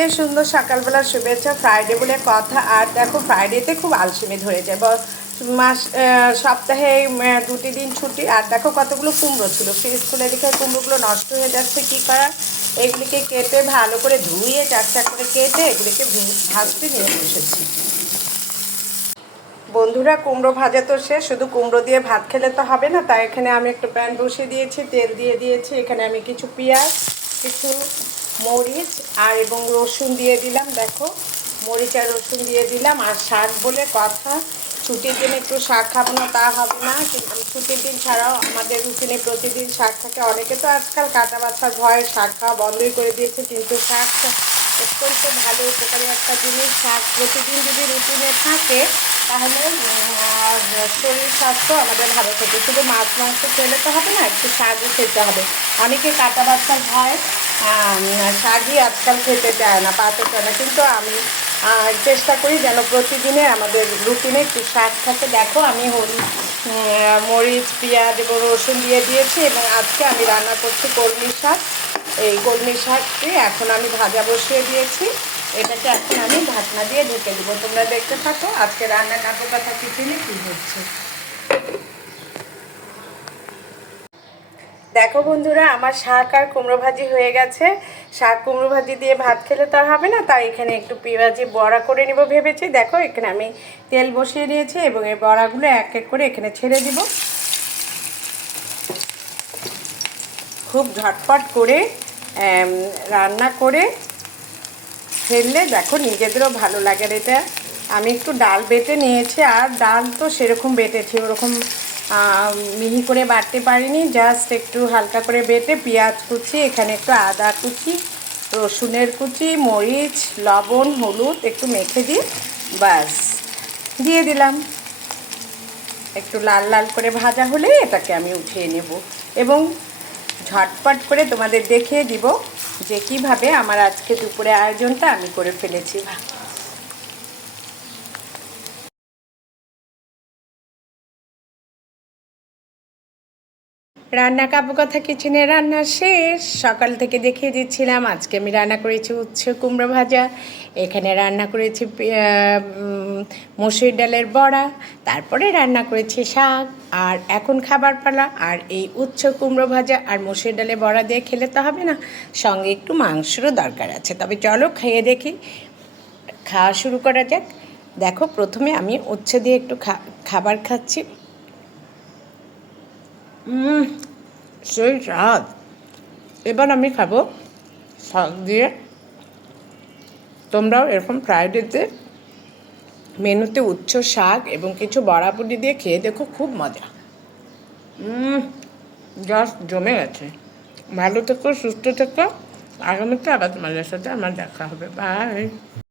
সবাইকে সুন্দর সকালবেলা শুভেচ্ছা। ফ্রাইডে বলে কথা। আর দেখো ফ্রাইডেতে খুব আলসেমি ধরে যায়। সপ্তাহে 2-3 দিন ছুটি। আর দেখো কতগুলো কুমড়ো ছিল, ফ্রিজ খুলে রেখে কুমড়োগুলো নষ্ট হয়ে যাচ্ছে। কী করার, এগুলিকে কেটে ভালো করে ধুয়ে চারটা করে কেটে এগুলিকে ভাজতে নিয়ে বসেছি। বন্ধুরা, কুমড়ো ভাজা তো শেষ, শুধু কুমড়ো দিয়ে ভাত খেলে তো হবে না। তাই এখানে আমি একটা প্যান বসিয়ে দিয়েছি, তেল দিয়ে দিয়েছি। এখানে আমি কিছু পেঁয়াজ, কিছু মরিচ আর এবং রসুন দিয়ে দিলাম। দেখো, মরিচ আর রসুন দিয়ে দিলাম। আর শাক বলে কথা, ছুটির দিন একটু শাক খাবো না তা হবে না, কিন্তু ছুটির দিন ছাড়াও আমাদের রুটিনে প্রতিদিন শাক থাকে। অনেকে তো আজকাল কাটা বাছার ভয়ে শাক খাওয়া বন্ধই করে দিয়েছে, কিন্তু শাকটা অত্যন্ত ভালো উপকারী একটা জিনিস। শাক প্রতিদিন যদি রুটিনে থাকে তাহলে শরীর স্বাস্থ্য আমাদের ভালো থাকে। শুধু মাছ মাংস খেলে তো হবে না, একটু শাকও খেতে হবে। অনেকে কাটা বাচ্চার ভয় শাকই আজকাল খেতে চায় না, পাতে চায় না, কিন্তু আমি চেষ্টা করি যেন প্রতিদিনে আমাদের রুটিনে একটু শাক থাকে। দেখো, আমি মরিচ, পেঁয়াজ এবং রসুন দিয়ে দিয়েছি এবং আজকে আমি রান্না করছি কলমি শাক। এই কলমি শাকটি এখন আমি ভাজা বসিয়ে দিয়েছি। এটাকে এখন আমি ঢাকনা দিয়ে ঢেকে দেবো। তোমরা দেখতে থাকো আজকে রান্না কাপড় কথা কিচেনে কী হচ্ছে। দেখো বন্ধুরা, আমার শাক আর কুমড়ো ভাজি হয়ে গেছে। শাক কুমড়ো ভাজি দিয়ে ভাত খেলে তো আর হবে না, তাই এখানে একটু পেঁয়াজি বড়া করে নেব ভেবেছি। দেখো, এখানে আমি তেল বসিয়ে দিয়েছি এবং এই বড়াগুলো এক এক করে এখানে ছেড়ে দিব। খুব ঝটপট করে রান্না করে ফেললে দেখো নিজেদেরও ভালো লাগে। এটা আমি একটু ডাল বেটে নিয়েছি, আর ডাল তো সেরকম বেটেছি, ওরকম মিহি করে বাটতে পারিনি, জাস্ট একটু হালকা করে বেটে পেঁয়াজ কুচি, এখানে একটু আদা কুচি, রসুনের কুচি, মরিচ, লবণ, হলুদ একটু মেখে দিয়ে ব্যাস দিয়ে দিলাম। একটু লাল লাল করে ভাজা হলে এটাকে আমি উঠিয়ে নেব এবং ঝটপট করে তোমাদের দেখিয়ে দিব যে কিভাবে আমার আজকে দুপুরে আয়োজনটা আমি করে ফেলেছি। রান্না কাপড় কথা কিচেনে রান্না শেষ। সকাল থেকে দেখিয়ে দিচ্ছিলাম আজকে আমি রান্না করেছি উচ্ছে কুমড়ো ভাজা, এখানে রান্না করেছি মসুর ডালের বড়া, তারপরে রান্না করেছি শাক। আর এখন খাবার পালা। আর এই উচ্ছে কুমড়ো ভাজা আর মসুর ডালের বড়া দিয়ে খেলে তো হবে না, সঙ্গে একটু মাংসেরও দরকার আছে। তবে চলো খেয়ে দেখি, খাওয়া শুরু করা যাক। দেখো, প্রথমে আমি উচ্ছে দিয়ে একটু খাবার খাচ্ছি। সেই স্বাদ। এবার আমি খাবো শাক দিয়ে। তোমরাও এরকম ফ্রাইডেতে মেনুতে উচ্চ শাক এবং কিছু বড়াপুরি দিয়ে খেয়ে দেখো, খুব মজা। জাস্ট জমে গেছে। ভালো থেকো, সুস্থ থেকো। আগামীতে আবার তোমাদের সাথে আমার দেখা হবে। বাই।